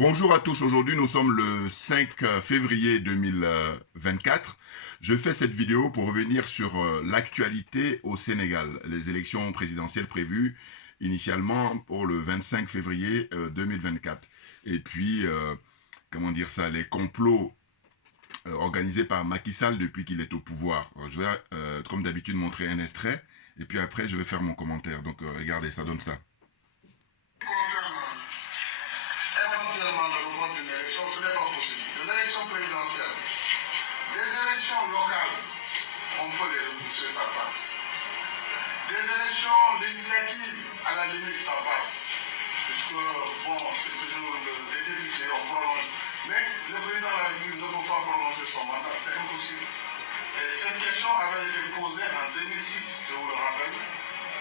Bonjour à tous, aujourd'hui nous sommes le 5 février 2024. Je fais cette vidéo pour revenir sur l'actualité au Sénégal, les élections présidentielles prévues initialement pour le 25 février 2024. Et puis, comment dire ça, les complots organisés par Macky Sall depuis qu'il est au pouvoir. Alors, je vais, comme d'habitude, montrer un extrait, et puis après je vais faire mon commentaire. Donc regardez, ça donne ça. Éventuellement le report d'une élection, ce n'est pas possible. De l'élection présidentielle, des élections locales, on peut les repousser, ça passe. Des élections législatives, à la limite, ça passe. Puisque, bon, c'est toujours des députés, on prolonge. Mais le président de la République ne peut pas prolonger son mandat, c'est impossible. Et cette question avait été posée en 2006, je vous le rappelle,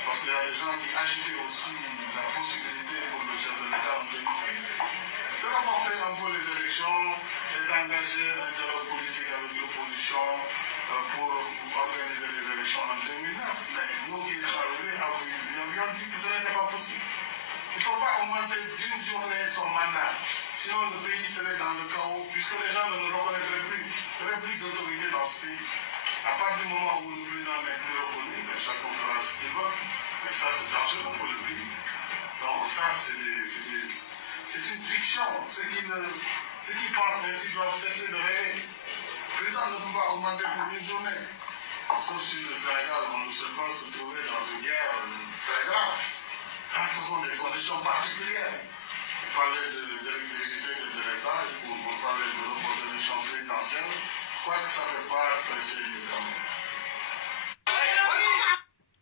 parce qu'il y a des gens qui agitaient aussi la possibilité pour le chef de l'État en 2006 de reporter un peu les élections et d'engager un dialogue politique avec l'opposition pour organiser les élections en 2009. Mais nous qui sommes arrivés à vous, nous avions dit que ce n'était pas possible. Il ne faut pas augmenter d'une journée son mandat, sinon le pays serait dans le chaos, puisque les gens ne le reconnaîtraient plus. République d'autorité dans ce pays. À partir du moment où le président n'est plus reconnu, chacun fera ce qu'il veut. Et ça, c'est dangereux pour le pays. Donc ça, c'est une fiction. Ceux qui pensent ainsi doivent cesser de rêver. Le président ne peut pas augmenter pour une journée. Sauf si le Sénégal, on ne sait pas se trouver dans une guerre très grave. Ça, ce sont des conditions particulières. Vous parlez d'électricité de l'État, vous parlez de report d'élection présidentielle. Quoi que ça ne fait pas presser évidemment.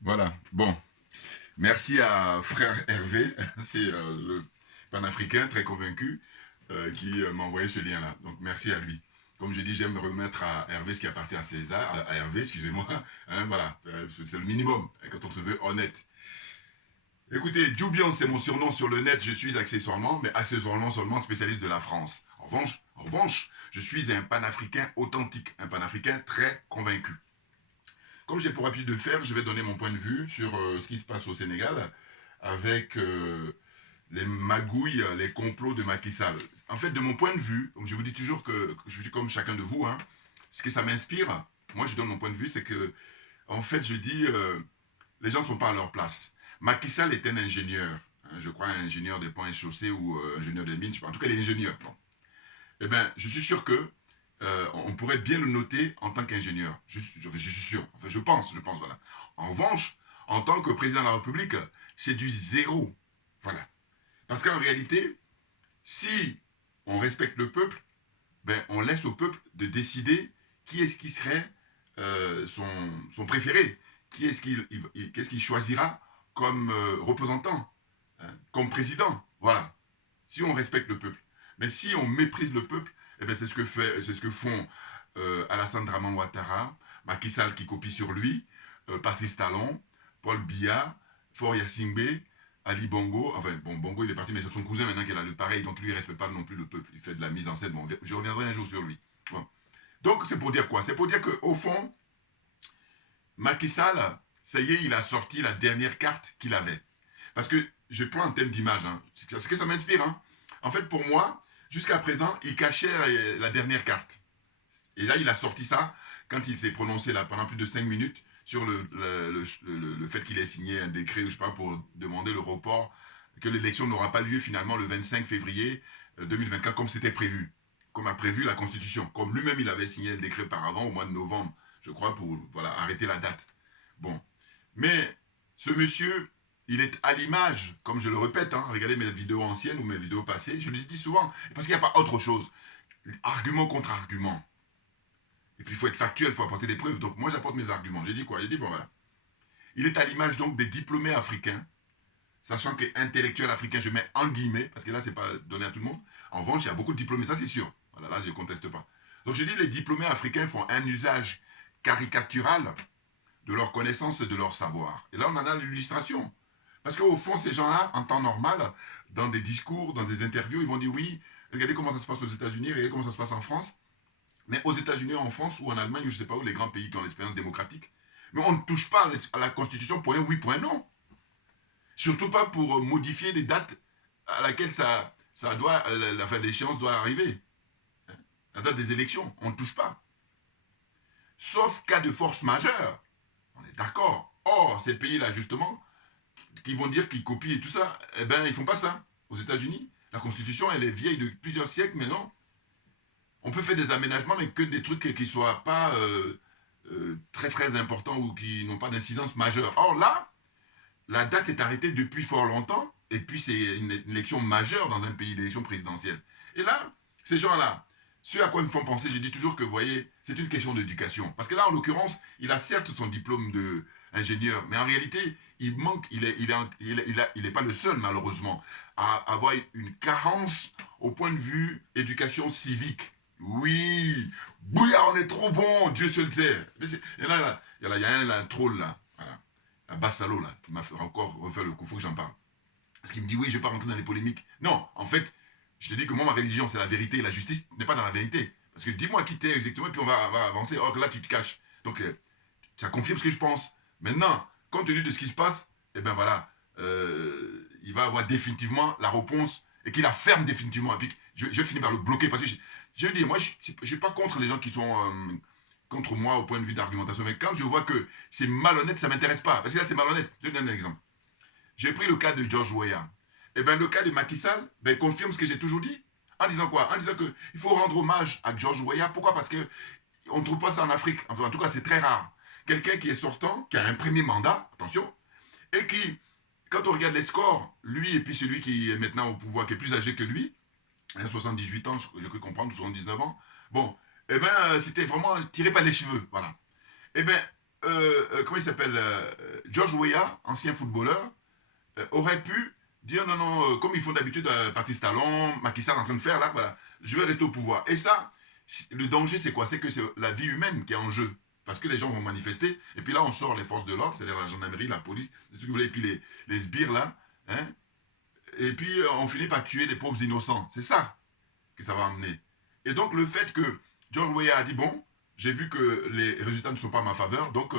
Voilà, bon. Merci à frère Hervé, c'est le panafricain très convaincu qui m'a envoyé ce lien-là. Donc merci à lui. Comme je dis, j'aime remettre à Hervé ce qui appartient à César, à Hervé, excusez-moi. Hein, voilà, c'est le minimum quand on se veut honnête. Écoutez, Djoubian, c'est mon surnom sur le net. Je suis accessoirement, mais accessoirement seulement spécialiste de la France. En revanche, je suis un panafricain authentique, un panafricain très convaincu. Comme j'ai pour habitude de faire, je vais donner mon point de vue sur ce qui se passe au Sénégal avec les magouilles, les complots de Macky Sall. En fait, de mon point de vue, comme je vous dis toujours que je suis comme chacun de vous, hein, ce que ça m'inspire, moi je donne mon point de vue, c'est que, en fait, je dis, les gens ne sont pas à leur place. Macky Sall est un ingénieur, hein, je crois un ingénieur des ponts et chaussées ou ingénieur des mines, je sais pas, en tout cas il est ingénieur. Bon. Eh bien, je suis sûr que on pourrait bien le noter en tant qu'ingénieur. Je suis sûr. Enfin, je pense, voilà. En revanche, en tant que président de la République, c'est du zéro. Voilà. Parce qu'en réalité, si on respecte le peuple, ben, on laisse au peuple de décider qui est-ce qui serait son préféré, qu'est-ce qu'il choisira comme représentant, hein, comme président. Voilà. Si on respecte le peuple. Mais si on méprise le peuple, eh bien c'est ce que font Alassane Draman Ouattara, Macky Sall qui copie sur lui, Patrice Talon, Paul Biya, Faure Gnassingbé, Ali Bongo. Enfin, bon, Bongo il est parti, mais c'est son cousin maintenant qui a le pareil, donc lui il ne respecte pas non plus le peuple. Il fait de la mise en scène. Bon, je reviendrai un jour sur lui. Bon. Donc c'est pour dire quoi? C'est pour dire qu'au fond, Macky Sall, ça y est, il a sorti la dernière carte qu'il avait. Parce que je prends un thème d'image, hein. C'est ce que ça m'inspire. Hein. En fait, pour moi, jusqu'à présent, il cachait la dernière carte. Et là, il a sorti ça quand il s'est prononcé là, pendant plus de 5 minutes sur le fait qu'il ait signé un décret, je sais pas, pour demander le report, que l'élection n'aura pas lieu finalement le 25 février 2024 comme c'était prévu, comme a prévu la Constitution, comme lui-même il avait signé le décret par avant au mois de novembre, je crois, pour voilà, arrêter la date. Bon. Mais ce monsieur, il est à l'image, comme je le répète, hein, regardez mes vidéos anciennes ou mes vidéos passées, je le dis souvent, parce qu'il n'y a pas autre chose. Argument contre argument. Et puis il faut être factuel, il faut apporter des preuves. Donc moi j'apporte mes arguments. J'ai dit quoi? J'ai dit bon voilà. Il est à l'image donc des diplômés africains, sachant qu'intellectuel africain, je mets en guillemets, parce que là c'est pas donné à tout le monde. En revanche, il y a beaucoup de diplômés, ça c'est sûr. Voilà, là je ne conteste pas. Donc je dis les diplômés africains font un usage caricatural de leurs connaissances et de leur savoir. Et là on en a l'illustration. Parce qu'au fond, ces gens-là, en temps normal, dans des discours, dans des interviews, ils vont dire oui, regardez comment ça se passe aux États-Unis, regardez comment ça se passe en France. Mais aux États-Unis, en France ou en Allemagne, je ne sais pas où, les grands pays qui ont l'expérience démocratique, mais on ne touche pas à la Constitution pour un oui, pour un non. Surtout pas pour modifier les dates à laquelle ça ça doit, la fin d'échéance doit arriver. La date des élections, on ne touche pas. Sauf cas de force majeure. On est d'accord. Or, ces pays-là, justement, qui vont dire qu'ils copient et tout ça, eh bien, ils ne font pas ça. Aux États-Unis, la Constitution, elle est vieille de plusieurs siècles, mais non. On peut faire des aménagements, mais que des trucs qui ne soient pas très très importants ou qui n'ont pas d'incidence majeure. Or là, la date est arrêtée depuis fort longtemps, et puis c'est une élection majeure dans un pays, l'élection présidentielle. Et là, ces gens-là, ce à quoi ils me font penser, je dis toujours que, vous voyez, c'est une question d'éducation. Parce que là, en l'occurrence, il a certes son diplôme d'ingénieur, mais en réalité, il manque, il est pas le seul, malheureusement, à avoir une carence au point de vue éducation civique. Oui, bouillard, on est trop bon, Dieu seul sait. Il y a un troll là, voilà, un Bassalo là, qui m'a fait encore refaire le coup, il faut que j'en parle. Parce qu'il me dit, oui, je ne vais pas rentrer dans les polémiques. Non, en fait, je te dis que moi, ma religion, c'est la vérité, et la justice n'est pas dans la vérité. Parce que dis-moi qui t'es exactement, et puis on va avancer. Or, là, tu te caches. Donc, ça confirme ce que je pense. Maintenant, compte tenu de ce qui se passe, eh bien voilà, il va avoir définitivement la réponse, et qu'il la ferme définitivement. Et puis, je finis par le bloquer, parce que je dis, moi, je ne suis pas contre les gens qui sont contre moi au point de vue d'argumentation, mais quand je vois que c'est malhonnête, ça ne m'intéresse pas. Parce que là, c'est malhonnête. Je donne un exemple. J'ai pris le cas de George Weah. Eh bien, le cas de Macky Sall confirme ce que j'ai toujours dit. En disant quoi? En disant qu'il faut rendre hommage à George Weah. Pourquoi? Parce qu'on ne trouve pas ça en Afrique. Enfin, en tout cas, c'est très rare. Quelqu'un qui est sortant, qui a un premier mandat, attention, et qui, quand on regarde les scores, lui et puis celui qui est maintenant au pouvoir, qui est plus âgé que lui, 78 ans, je peux comprendre, 79 ans, bon, eh bien, c'était vraiment tiré par les cheveux, voilà. Eh bien, comment il s'appelle George Weah, ancien footballeur, aurait pu dire non, non, comme ils font d'habitude, Patrice Talon, Macky Sall en train de faire là, voilà, je vais rester au pouvoir. Et ça, le danger c'est quoi? C'est que c'est la vie humaine qui est en jeu. Parce que les gens vont manifester, et puis là on sort les forces de l'ordre, c'est-à-dire la gendarmerie, la police, et puis les sbires là, hein, et puis on finit par tuer les pauvres innocents. C'est ça que ça va amener. Et donc le fait que George Weah a dit, bon, j'ai vu que les résultats ne sont pas à ma faveur, donc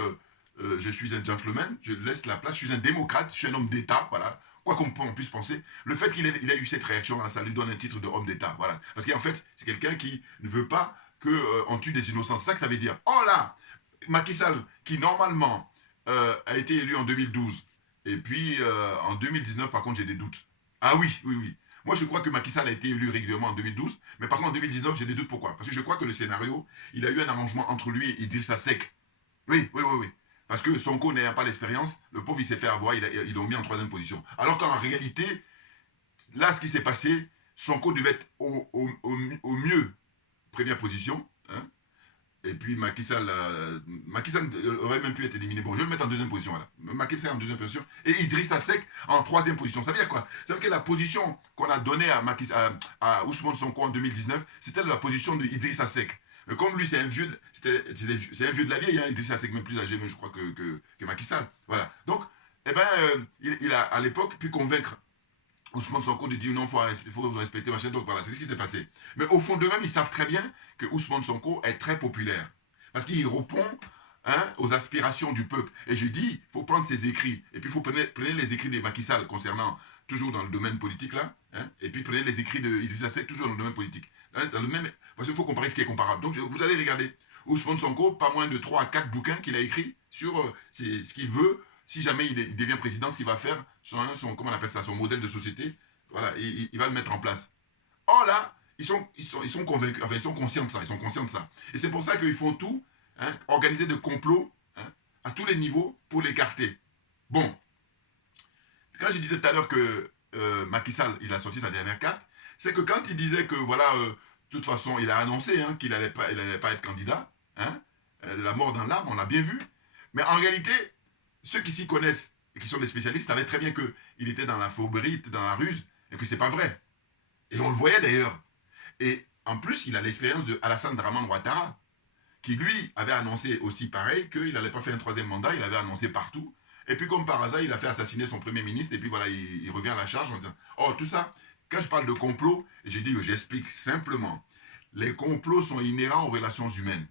je suis un gentleman, je laisse la place, je suis un démocrate, je suis un homme d'État, voilà. Quoi qu'on puisse penser, le fait qu'il ait eu cette réaction-là, ça lui donne un titre de homme d'État, voilà. Parce qu'en fait, c'est quelqu'un qui ne veut pas qu'on tue des innocents. C'est ça que ça veut dire. Oh là, Macky Sall, qui normalement a été élu en 2012, et puis en 2019, par contre, j'ai des doutes. Ah oui, oui, oui. Moi, je crois que Macky Sall a été élu régulièrement en 2012, mais par contre, en 2019, j'ai des doutes. Pourquoi? Parce que je crois que le scénario, il a eu un arrangement entre lui et Idrissa Seck. Oui, oui, oui, oui. Parce que Sonko n'ayant pas l'expérience, le pauvre, il s'est fait avoir, ils l'ont mis en troisième position. Alors qu'en réalité, là, ce qui s'est passé, Sonko devait être au mieux première position, hein. Et puis Macky Sall aurait même pu être éliminé. Bon, je vais le mettre en deuxième position. Voilà. Macky Sall en deuxième position. Et Idrissa Seck en troisième position. Ça veut dire quoi? Ça veut dire que la position qu'on a donnée à Ousmane Sonko en 2019, c'était la position de Idrissa Seck. Mais comme lui, c'est un vieux, c'est un vieux de la vieille, hein, Idrissa Seck, même plus âgé, mais je crois que Macky Sall. Voilà. Donc, eh ben, il a à l'époque pu convaincre Ousmane Sonko de dire non, il faut respecter, machin. Donc voilà, c'est ce qui s'est passé. Mais au fond d'eux-mêmes, ils savent très bien que Ousmane Sonko est très populaire. Parce qu'il répond, hein, aux aspirations du peuple. Et je dis, il faut prendre ses écrits. Et puis il faut prendre les écrits de Macky Sall concernant, toujours dans le domaine politique là. Hein, et puis prenez les écrits de Idrissa Seck, toujours dans le domaine politique. Hein, dans le même, parce qu'il faut comparer ce qui est comparable. Donc vous allez regarder. Ousmane Sonko, pas moins de 3 à 4 bouquins qu'il a écrits sur ce qu'il veut. Si jamais il devient président, ce qu'il va faire, comment on appelle ça, son modèle de société, voilà, il va le mettre en place. Or là, ils sont convaincus, enfin ils sont conscients de ça, Et c'est pour ça qu'ils font tout, hein, organiser des complots, hein, à tous les niveaux pour l'écarter. Bon, quand je disais tout à l'heure que Macky Sall, il a sorti sa dernière carte, c'est que quand il disait que voilà, de toute façon, il a annoncé, hein, qu'il n'allait pas être candidat, hein, la mort dans l'âme, on l'a bien vu, mais en réalité, ceux qui s'y connaissent et qui sont des spécialistes savaient très bien qu'il était dans la fourberie, dans la ruse, et que c'est pas vrai. Et on le voyait d'ailleurs. Et en plus, il a l'expérience de Alassane Dramane Ouattara, qui lui avait annoncé aussi pareil qu'il n'allait pas faire un troisième mandat, il avait annoncé partout. Et puis comme par hasard, il a fait assassiner son premier ministre, et puis voilà, il revient à la charge en disant, oh tout ça, quand je parle de complot, j'ai dit que j'explique simplement, les complots sont inhérents aux relations humaines.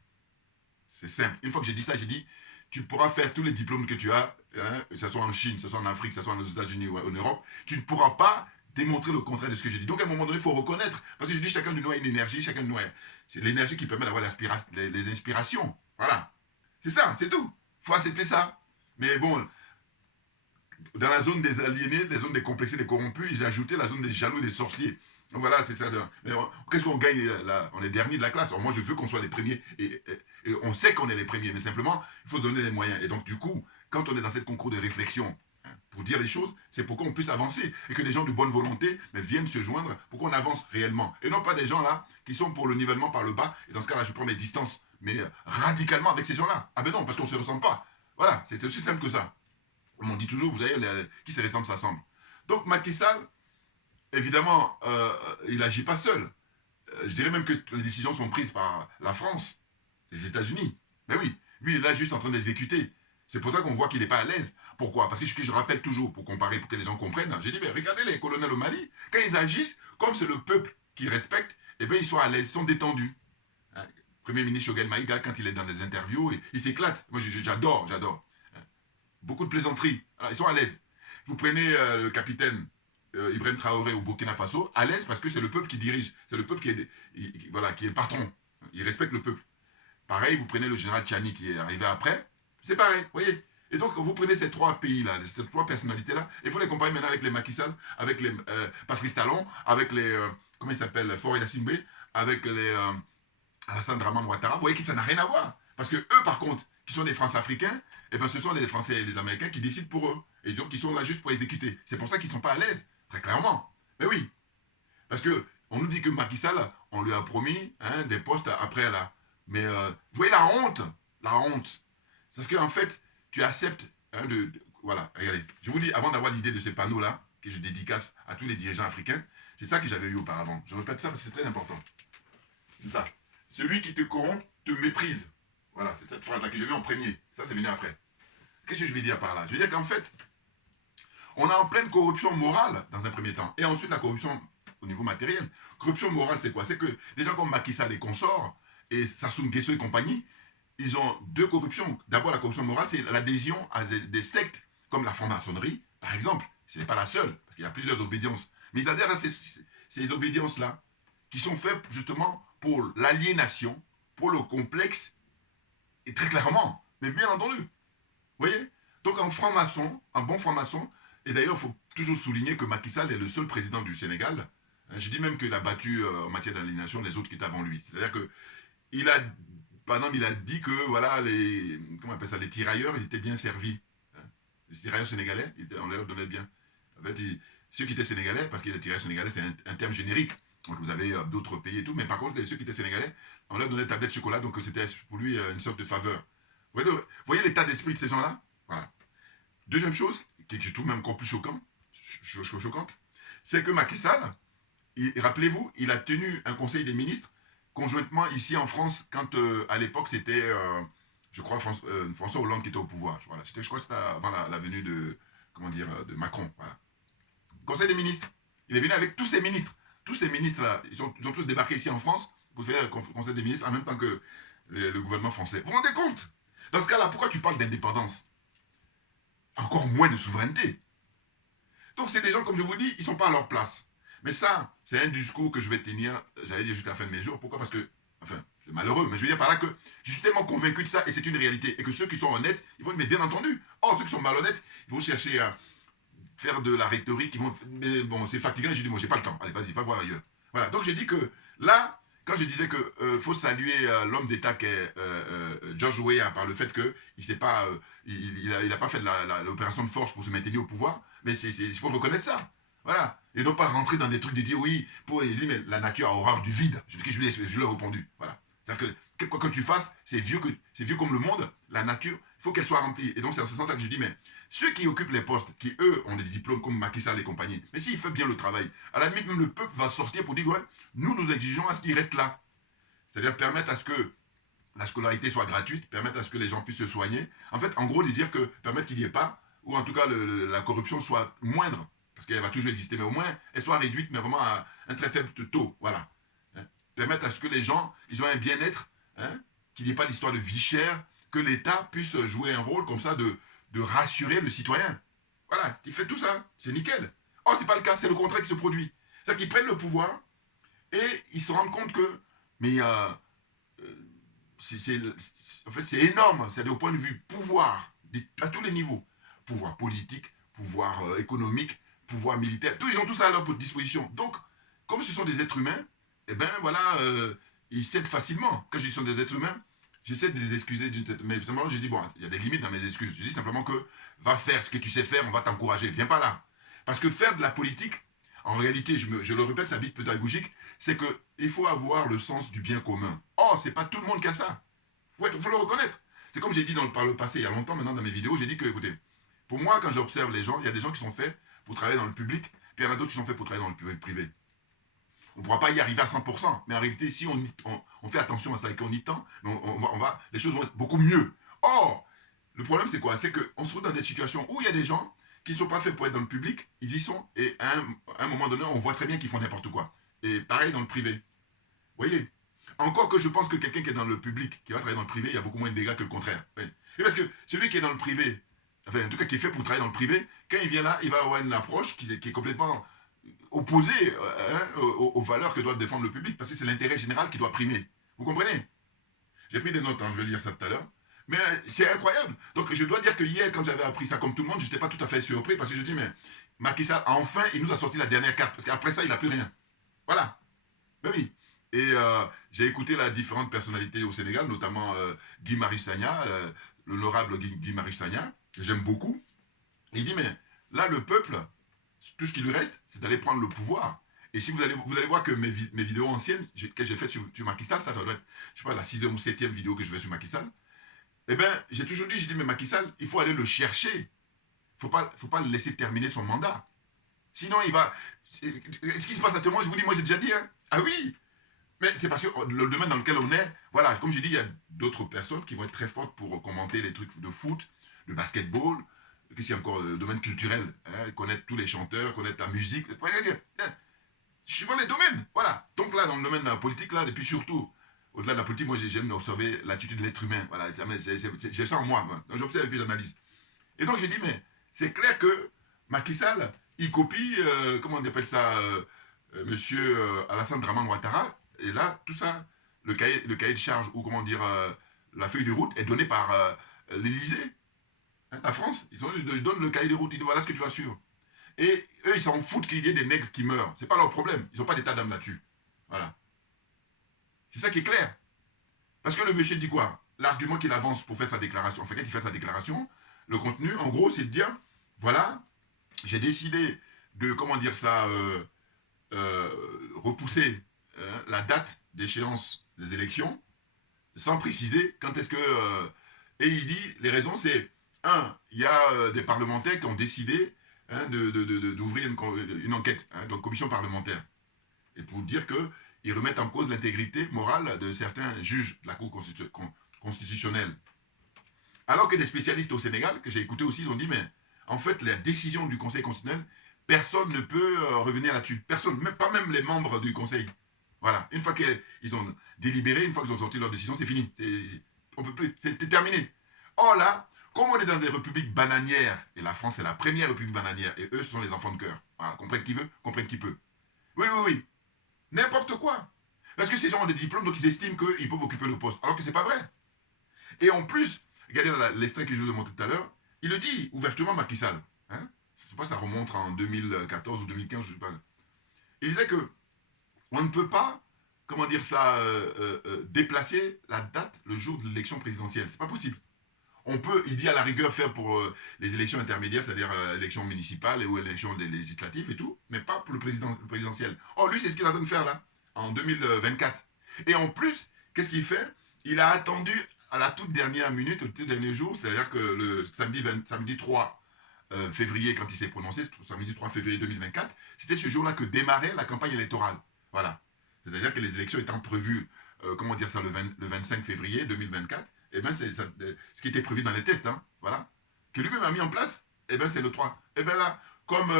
C'est simple. Une fois que j'ai dit ça, j'ai dit, tu pourras faire tous les diplômes que tu as, hein, que ce soit en Chine, que ce soit en Afrique, que ce soit aux États-Unis ou en Europe, tu ne pourras pas démontrer le contraire de ce que je dis. Donc à un moment donné, il faut reconnaître. Parce que je dis chacun de nous a une énergie, chacun de nous a... C'est l'énergie qui permet d'avoir les inspirations. Voilà. C'est ça, c'est tout. Il faut accepter ça. Mais bon, dans la zone des aliénés, les zones des complexés, des corrompus, ils ajoutaient la zone des jaloux, des sorciers. Donc voilà, c'est ça. Mais qu'est-ce qu'on gagne là? On est dernier de la classe. Alors moi, je veux qu'on soit les premiers. Et on sait qu'on est les premiers. Mais simplement, il faut se donner les moyens. Et donc, du coup, quand on est dans cette concours de réflexion, pour dire les choses, c'est pour qu'on puisse avancer. Et que des gens de bonne volonté viennent se joindre pour qu'on avance réellement. Et non pas des gens là qui sont pour le nivellement par le bas. Et dans ce cas-là, je prends mes distances. Mais radicalement avec ces gens-là. Ah ben non, parce qu'on ne se ressemble pas. Voilà, c'est aussi simple que ça. On dit toujours, vous savez, qui se ressemble s'assemble. Donc Macky Sall, évidemment, il n'agit pas seul. Je dirais même que les décisions sont prises par la France, les États-Unis. Mais oui, lui, il est là juste en train d'exécuter. C'est pour ça qu'on voit qu'il n'est pas à l'aise. Pourquoi? Parce que je rappelle toujours, pour comparer, pour que les gens comprennent, j'ai dit, mais regardez les colonels au Mali, quand ils agissent, comme c'est le peuple qui respecte, eh bien, ils sont à l'aise, ils sont détendus. Premier ministre Choguel Maïga, quand il est dans des interviews, il s'éclate. Moi, j'adore. Beaucoup de plaisanteries. Alors, ils sont à l'aise. Vous prenez le capitaine Ibrahim Traoré au Burkina Faso, à l'aise parce que c'est le peuple qui dirige. C'est le peuple qui est patron. Il respecte le peuple. Pareil, vous prenez le général Tchani qui est arrivé après. C'est pareil, vous voyez. Et donc, vous prenez ces trois pays-là, ces trois personnalités-là, et vous les comparez maintenant avec les Macky Sall, avec les Patrice Talon, avec les, comment il s'appelle, Faure Yacine, avec les... Alassane Draman Ouattara, vous voyez que ça n'a rien à voir. Parce que eux, par contre, qui sont des France-Africains, eh ben, ce sont les Français et les Américains qui décident pour eux. Et donc, ils sont là juste pour exécuter. C'est pour ça qu'ils ne sont pas à l'aise, très clairement. Mais oui. Parce que on nous dit que Macky Sall, on lui a promis des postes après là. Mais vous voyez la honte. La honte. Parce qu'en fait, tu acceptes voilà, regardez. Je vous dis, avant d'avoir l'idée de ces panneaux-là, que je dédicace à tous les dirigeants africains, c'est ça que j'avais eu auparavant. Je répète ça parce que c'est très important. C'est ça. Celui qui te corrompt te méprise. Voilà, c'est cette phrase-là que j'ai vue en premier. Ça, c'est venu après. Qu'est-ce que je veux dire par là? Je veux dire qu'en fait, on est en pleine corruption morale dans un premier temps. Et ensuite, la corruption au niveau matériel. Corruption morale, c'est quoi? C'est que des gens comme Macky Sall et consorts, et Sassou Nguesso et compagnie, ils ont deux corruptions. D'abord, la corruption morale, c'est l'adhésion à des sectes, comme la franc-maçonnerie, par exemple. Ce n'est pas la seule, parce qu'il y a plusieurs obédiences. Mais ils adhèrent à ces obédiences-là, qui sont faites justement pour l'aliénation, pour le complexe, et très clairement, mais bien entendu. Vous voyez? Donc un franc-maçon, un bon franc-maçon, et d'ailleurs il faut toujours souligner que Macky Sall est le seul président du Sénégal. Je dis même qu'il a battu en matière d'aliénation les autres qui étaient avant lui. C'est-à-dire que par exemple, il a dit que voilà, comment on appelle ça, les tirailleurs, ils étaient bien servis. Les tirailleurs sénégalais, on leur donnait bien. En fait, ceux qui étaient sénégalais, parce que les tirailleurs sénégalais, c'est un terme générique. Donc vous avez d'autres pays et tout, mais par contre, ceux qui étaient sénégalais, on leur donnait tablette de chocolat, donc c'était pour lui une sorte de faveur. Vous voyez l'état d'esprit de ces gens-là? Voilà. Deuxième chose, que je trouve même encore plus choquante, c'est que Macky Sall, rappelez-vous, il a tenu un conseil des ministres conjointement ici en France, quand à l'époque c'était, je crois, François Hollande qui était au pouvoir. Voilà. Je crois que c'était avant la venue de, de Macron. Voilà. Conseil des ministres. Il est venu avec tous ses ministres. Tous ces ministres-là, ils ont tous débarqué ici en France pour faire le conseil des ministres en même temps que le gouvernement français. Vous vous rendez compte? Dans ce cas-là, pourquoi tu parles d'indépendance? Encore moins de souveraineté. Donc c'est des gens, comme je vous dis, ils ne sont pas à leur place. Mais ça, c'est un discours que je vais tenir, j'allais dire jusqu'à la fin de mes jours. Pourquoi? Parce que, enfin, c'est malheureux, mais je veux dire par là que je suis tellement convaincu de ça, et c'est une réalité, et que ceux qui sont honnêtes, ils vont dire, mais bien entendu. Or, ceux qui sont malhonnêtes, ils vont chercher à faire de la rhétorique, mais bon, c'est fatigant, et je dis, moi, j'ai pas le temps, allez, vas-y, va voir ailleurs. Voilà, donc j'ai dit que, là, quand je disais que faut saluer l'homme d'État qu'est George Weah par le fait qu'il n'a pas fait l'opération de force pour se maintenir au pouvoir, mais il faut reconnaître ça. Voilà. Et non pas rentrer dans des trucs de dire oui, il dit mais la nature a horreur du vide. Je lui ai répondu. Voilà. C'est-à-dire que quoi que tu fasses, c'est vieux comme le monde, la nature, il faut qu'elle soit remplie. Et donc c'est en ce sens-là que je dis, mais ceux qui occupent les postes, qui eux ont des diplômes comme Macky Sall et compagnie, mais s'ils font bien le travail, à la limite même le peuple va sortir pour dire ouais, nous exigeons à ce qu'ils restent là. C'est-à-dire permettre à ce que la scolarité soit gratuite, permettre à ce que les gens puissent se soigner. En fait, en gros, de dire que permettre qu'il n'y ait pas, ou en tout cas la corruption soit moindre, parce qu'elle va toujours exister, mais au moins elle soit réduite, mais vraiment à un très faible taux. Voilà. Permettre à ce que les gens, ils ont un bien-être, qu'il n'y ait pas l'histoire de vie chère, que l'État puisse jouer un rôle comme ça de rassurer le citoyen. Voilà, il fait tout ça, c'est nickel. Oh, c'est pas le cas, c'est le contraire qui se produit. C'est-à-dire qu'ils prennent le pouvoir et ils se rendent compte que, mais en fait, c'est énorme, c'est au point de vue pouvoir, à tous les niveaux. Pouvoir politique, pouvoir économique, pouvoir militaire, ils ont tout ça à leur disposition. Donc, comme ce sont des êtres humains, eh ben voilà, ils cèdent facilement. Quand je dis que ce sont des êtres humains, j'essaie de les excuser d'une certaine manière. Mais simplement, je dis, bon, il y a des limites dans mes excuses. Je dis simplement que, va faire ce que tu sais faire, on va t'encourager. Viens pas là. Parce que faire de la politique, en réalité, je le répète, ça bite pédagogique, c'est qu'il faut avoir le sens du bien commun. Oh, c'est pas tout le monde qui a ça. Faut le reconnaître. C'est comme j'ai dit par le passé, il y a longtemps maintenant dans mes vidéos, j'ai dit que, écoutez, pour moi, quand j'observe les gens, il y a des gens qui sont faits pour travailler dans le public, puis il y en a d'autres qui sont faits pour travailler dans le privé. On ne pourra pas y arriver à 100%, mais en réalité, si on fait attention à ça et qu'on y tend, les choses vont être beaucoup mieux. Or, le problème, c'est quoi? C'est qu'on se trouve dans des situations où il y a des gens qui ne sont pas faits pour être dans le public, ils y sont, et à un moment donné, on voit très bien qu'ils font n'importe quoi. Et pareil dans le privé. Vous voyez? Encore que je pense que quelqu'un qui est dans le public, qui va travailler dans le privé, il y a beaucoup moins de dégâts que le contraire. Oui. Et parce que celui qui est dans le privé, enfin en tout cas qui est fait pour travailler dans le privé, quand il vient là, il va avoir une approche qui est complètement opposée aux valeurs que doit défendre le public, parce que c'est l'intérêt général qui doit primer. Vous comprenez? J'ai pris des notes, je vais lire ça tout à l'heure. Mais c'est incroyable. Donc je dois dire que hier, quand j'avais appris ça comme tout le monde, je n'étais pas tout à fait surpris, parce que je dis, mais Macky Sall, enfin, il nous a sorti la dernière carte, parce qu'après ça, il n'a plus rien. Voilà. Ben oui. Et j'ai écouté la différentes personnalités au Sénégal, notamment Guy Marius Sagna, l'honorable Guy Marius Sagna, que j'aime beaucoup. Il dit, mais là, le peuple, tout ce qui lui reste, c'est d'aller prendre le pouvoir. Et si vous allez voir que mes vidéos anciennes que j'ai faites sur Macky Sall, ça doit être, je sais pas, la 6e ou 7e vidéo que je fais sur Macky Sall, eh bien, j'ai toujours dit, mais Macky Sall, il faut aller le chercher. Faut pas le laisser terminer son mandat. Sinon, il va... Ce qui se passe actuellement, je vous dis, moi j'ai déjà dit, hein. Ah oui. Mais c'est parce que le domaine dans lequel on est, voilà, comme je dis, il y a d'autres personnes qui vont être très fortes pour commenter les trucs de foot, de basketball, qu'est-ce qu'il y a encore, le domaine culturel, hein, connaître tous les chanteurs, connaître la musique, suivant les domaines, voilà. Donc là, dans le domaine de la politique, là, et puis surtout, au-delà de la politique, moi j'aime observer l'attitude de l'être humain, voilà, j'ai ça en moi, donc j'observe et puis j'analyse. Et donc j'ai dit, mais c'est clair que Macky Sall, il copie, comment on appelle ça, monsieur Alassane Draman Ouattara, et là, tout ça, le cahier de charge, ou comment dire, la feuille de route est donnée par l'Élysée, hein, la France. Ils donnent le cahier de route, ils disent voilà ce que tu vas suivre. Et eux, ils s'en foutent qu'il y ait des nègres qui meurent. C'est pas leur problème. Ils n'ont pas d'état d'âme là-dessus. Voilà. C'est ça qui est clair. Parce que le monsieur dit quoi? L'argument qu'il avance pour faire sa déclaration, enfin, quand il fait sa déclaration, le contenu, en gros, c'est de dire voilà, j'ai décidé de, comment dire ça, repousser la date d'échéance des élections, sans préciser quand est-ce que... et il dit, les raisons, c'est, il y a des parlementaires qui ont décidé hein, d'ouvrir une enquête, hein, donc commission parlementaire. Et pour dire qu'ils remettent en cause l'intégrité morale de certains juges de la Cour constitutionnelle. Alors que des spécialistes au Sénégal, que j'ai écouté aussi, ils ont dit, mais en fait, la décision du Conseil constitutionnel, personne ne peut revenir là-dessus. Personne, pas même les membres du Conseil. Voilà. Une fois qu'ils ont délibéré, une fois qu'ils ont sorti leur décision, c'est fini. On peut plus. C'est terminé. Or là, comme on est dans des républiques bananières, et la France est la première république bananière, et eux, ce sont les enfants de cœur. Voilà. Comprennent qui veut, comprennent qui peut. Oui, oui, oui. N'importe quoi. Parce que ces gens ont des diplômes, donc ils estiment qu'ils peuvent occuper le poste. Alors que c'est pas vrai. Et en plus, regardez l'extrait que je vous ai montré tout à l'heure, il le dit ouvertement, Macky Sall. Hein? Je ne sais pas, ça remonte en 2014 ou 2015, je ne sais pas. Il disait que on ne peut pas, comment dire ça, déplacer la date le jour de l'élection présidentielle. C'est pas possible. On peut, il dit à la rigueur, faire pour les élections intermédiaires, c'est-à-dire l'élection municipale ou l'élection des législatives et tout, mais pas pour le présidentiel. Or, lui, c'est ce qu'il est en train de faire là, en 2024. Et en plus, qu'est-ce qu'il fait? Il a attendu à la toute dernière minute, au tout dernier jour, c'est-à-dire que le samedi 3 février, quand il s'est prononcé, samedi 3 février 2024, c'était ce jour-là que démarrait la campagne électorale. Voilà. C'est-à-dire que les élections étant prévues, comment dire ça, le 25 février 2024, eh bien, c'est ce qui était prévu dans les tests, hein, voilà, que lui-même a mis en place, eh bien, c'est le 3. Eh bien là, comme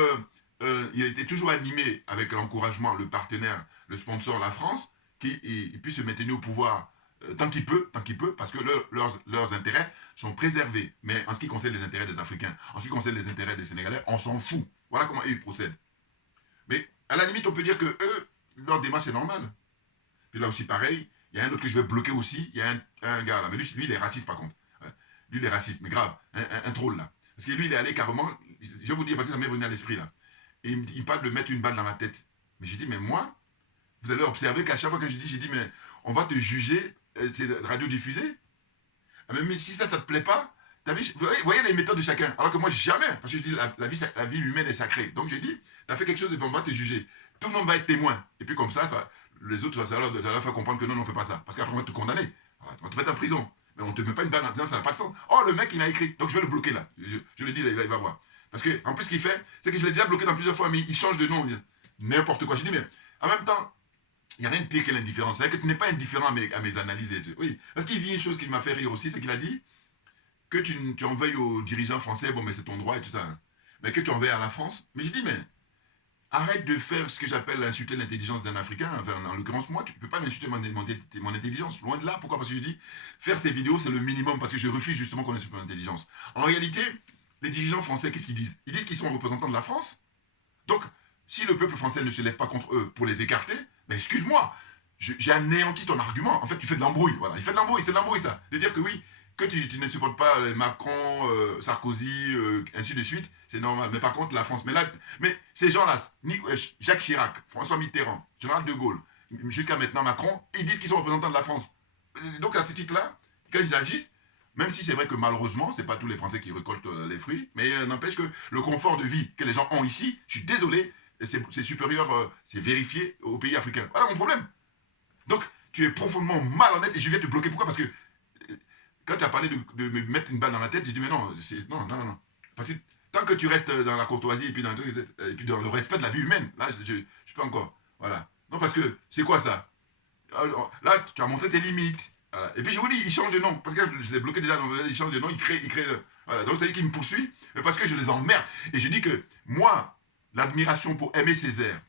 il a été toujours animé avec l'encouragement, le partenaire, le sponsor, la France, qu'il puisse se maintenir au pouvoir tant qu'il peut, parce que leurs intérêts sont préservés. Mais en ce qui concerne les intérêts des Africains, en ce qui concerne les intérêts des Sénégalais, on s'en fout. Voilà comment ils procèdent. Mais à la limite, on peut dire que eux, leur démarche est normale. Puis là aussi, pareil, il y a un autre que je vais bloquer aussi. Il y a un gars là, mais lui, il est raciste par contre. Ouais. Lui, il est raciste, mais grave, un troll là. Parce que lui, il est allé carrément, je vais vous dire, parce que ça m'est venu à l'esprit là. Et il me parle de mettre une balle dans la tête. Mais j'ai dit, mais moi, vous allez observer qu'à chaque fois que j'ai dit, mais on va te juger, c'est radiodiffusé. Ah, mais si ça ne te plaît pas, vous voyez les méthodes de chacun. Alors que moi, jamais. Parce que je dis, la vie humaine est sacrée. Donc j'ai dit, tu as fait quelque chose et on va te juger. Tout le monde va être témoin. Et puis comme ça les autres, ça va leur faire comprendre que non, on ne fait pas ça. Parce qu'après, on va te condamner. Voilà, on va te mettre en prison. Mais on ne te met pas une balle en disant, ça n'a pas de sens. Oh, le mec, il a écrit. Donc je vais le bloquer là. Je le dis, là, il va voir. Parce que, en plus, ce qu'il fait, c'est que je l'ai déjà bloqué dans plusieurs fois, mais il change de nom. N'importe quoi. Je dis, mais en même temps, il n'y a rien de pire que l'indifférence. C'est-à-dire que tu n'es pas indifférent à mes analyses. Oui. Parce qu'il dit une chose qui m'a fait rire aussi, c'est qu'il a dit que tu en veuilles aux dirigeants français, bon, mais c'est ton droit et tout ça. Hein. Mais que tu en veuilles à la France. Mais j'ai dit, mais arrête de faire ce que j'appelle insulter l'intelligence d'un Africain. Enfin, en l'occurrence, moi, tu ne peux pas m'insulter mon intelligence. Loin de là. Pourquoi? Parce que je dis, faire ces vidéos, c'est le minimum. Parce que je refuse justement qu'on insulte mon intelligence. En réalité, les dirigeants français, qu'est-ce qu'ils disent? Ils disent qu'ils sont représentants de la France. Donc, si le peuple français ne se lève pas contre eux pour les écarter, ben excuse-moi, j'ai anéanti ton argument. En fait, tu fais de l'embrouille. Voilà, il fait de l'embrouille, c'est de l'embrouille ça. De dire que oui, que tu ne supportes pas Macron, Sarkozy, ainsi de suite, c'est normal. Mais par contre, la France, mais ces gens-là, Jacques Chirac, François Mitterrand, Général de Gaulle, jusqu'à maintenant Macron, ils disent qu'ils sont représentants de la France. Donc à ce titre-là, quand ils agissent, même si c'est vrai que malheureusement, c'est pas tous les Français qui récoltent les fruits, mais n'empêche que le confort de vie que les gens ont ici, je suis désolé, c'est supérieur, c'est vérifié aux pays africains. Voilà mon problème. Donc, tu es profondément malhonnête et je vais te bloquer. Pourquoi? Parce que quand tu as parlé de me mettre une balle dans la tête, j'ai dit, mais non, non. Parce que tant que tu restes dans la courtoisie et puis dans le respect de la vie humaine, là, je peux encore. Voilà. Non, parce que c'est quoi ça? Là, tu as montré tes limites. Voilà. Et puis je vous dis, il change de nom. Parce que je l'ai bloqué déjà, il change de nom, il crée voilà. Donc, c'est-à-dire qu'il me poursuit parce que je les emmerde. Et je dis que moi, l'admiration pour aimer Césaire,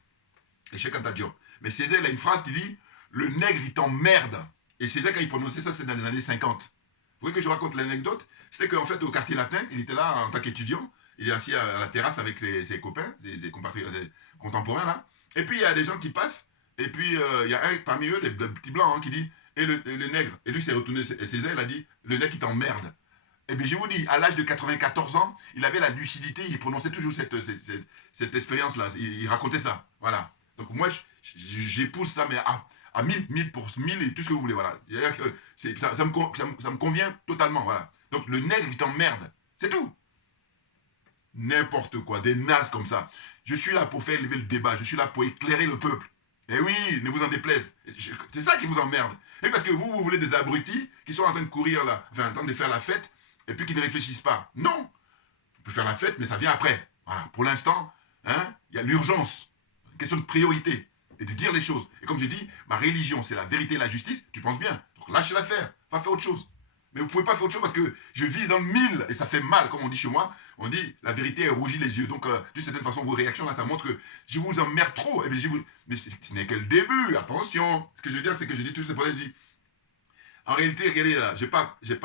et Cheikh Anta Diop, mais Césaire, il a une phrase qui dit, le nègre, il t'emmerde. Et Césaire, quand il prononçait ça, c'est dans les années 50. Vous voulez que je raconte l'anecdote? C'était qu'en fait, au quartier latin, il était là en tant qu'étudiant. Il est assis à la terrasse avec ses copains, ses contemporains là. Et puis, il y a des gens qui passent. Et puis, il y a un parmi eux, le petit blanc, hein, qui dit, et le nègre. Et lui s'est retourné, Césaire, il a dit, le nègre, il t'emmerde. Et bien, je vous dis, à l'âge de 94 ans, il avait la lucidité, il prononçait toujours cette expérience-là. Il racontait ça. Voilà. Donc, moi, j'épouse ça, mais à 1000 pour 1000 et tout ce que vous voulez. Voilà. Ça me convient totalement. Voilà. Donc, le nègre, il t'emmerde. C'est tout. N'importe quoi. Des nazes comme ça. Je suis là pour faire élever le débat. Je suis là pour éclairer le peuple. Et oui, ne vous en déplaise. C'est ça qui vous emmerde. Et parce que vous voulez des abrutis qui sont en train de courir là, enfin, en train de faire la fête, et puis qui ne réfléchissent pas. Non. On peut faire la fête, mais ça vient après. Voilà. Pour l'instant, hein, il y a l'urgence. Une question de priorité. Et de dire les choses. Et comme je dis, ma religion, c'est la vérité et la justice. Tu penses bien. Donc lâchez l'affaire. Va faire autre chose. Mais vous ne pouvez pas faire autre chose parce que je vise dans le mille. Et ça fait mal, comme on dit chez moi. On dit, la vérité elle rougit les yeux. Donc, d'une certaine façon, vos réactions, là, ça montre que je vous emmerde trop. Et bien, mais ce n'est que le début. Attention. Ce que je veux dire, c'est que je dis tout, c'est pour ça que je dis, en réalité, regardez là,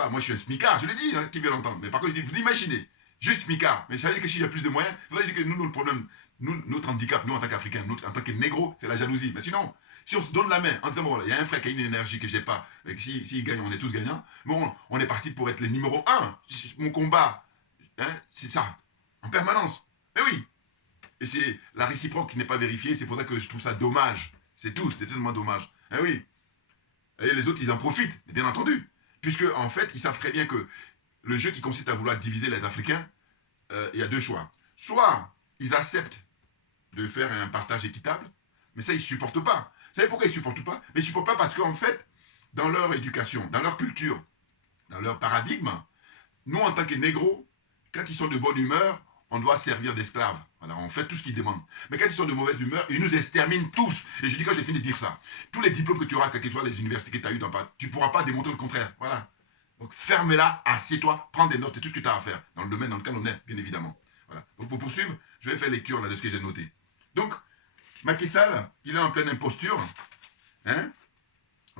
moi je suis un smicard, je le dis, hein, qui veut l'entendre. Mais par contre, je dis, vous imaginez, juste smicard. Mais ça veut dire que si j'ai plus de moyens, vous allez dire que nous, le problème, notre handicap, nous en tant qu'Africains, en tant que négro, c'est la jalousie. Mais sinon, si on se donne la main en disant, bon, il y a un frère qui a une énergie que j'ai pas, et que s'il gagne, on est tous gagnants, bon, on est parti pour être les numéro 1. Mon combat, hein, c'est ça, en permanence. Mais oui. Et c'est la réciproque qui n'est pas vérifiée, c'est pour ça que je trouve ça dommage. C'est tout, c'est tellement dommage. Eh oui. Et les autres, ils en profitent, bien entendu. Puisque, en fait, ils savent très bien que le jeu qui consiste à vouloir diviser les Africains, il y a deux choix. Soit ils acceptent de faire un partage équitable, mais ça, ils ne supportent pas. Vous savez pourquoi ils ne supportent pas? Mais ils ne supportent pas parce qu'en fait, dans leur éducation, dans leur culture, dans leur paradigme, nous, en tant que négros, quand ils sont de bonne humeur, on doit servir d'esclaves. Alors, on fait tout ce qu'ils demandent. Mais quand ils sont de mauvaise humeur, ils nous exterminent tous. Et je dis quand j'ai fini de dire ça, tous les diplômes que tu auras, quelles que soient les universités que tu as eues, tu ne pourras pas démontrer le contraire. Voilà. Donc, ferme-la, assieds-toi, prends des notes, c'est tout ce que tu as à faire, dans le domaine dans lequel on est, bien évidemment. Voilà. Donc, pour poursuivre, je vais faire lecture là, de ce que j'ai noté. Donc, Macky Sall, il est en pleine imposture. Hein?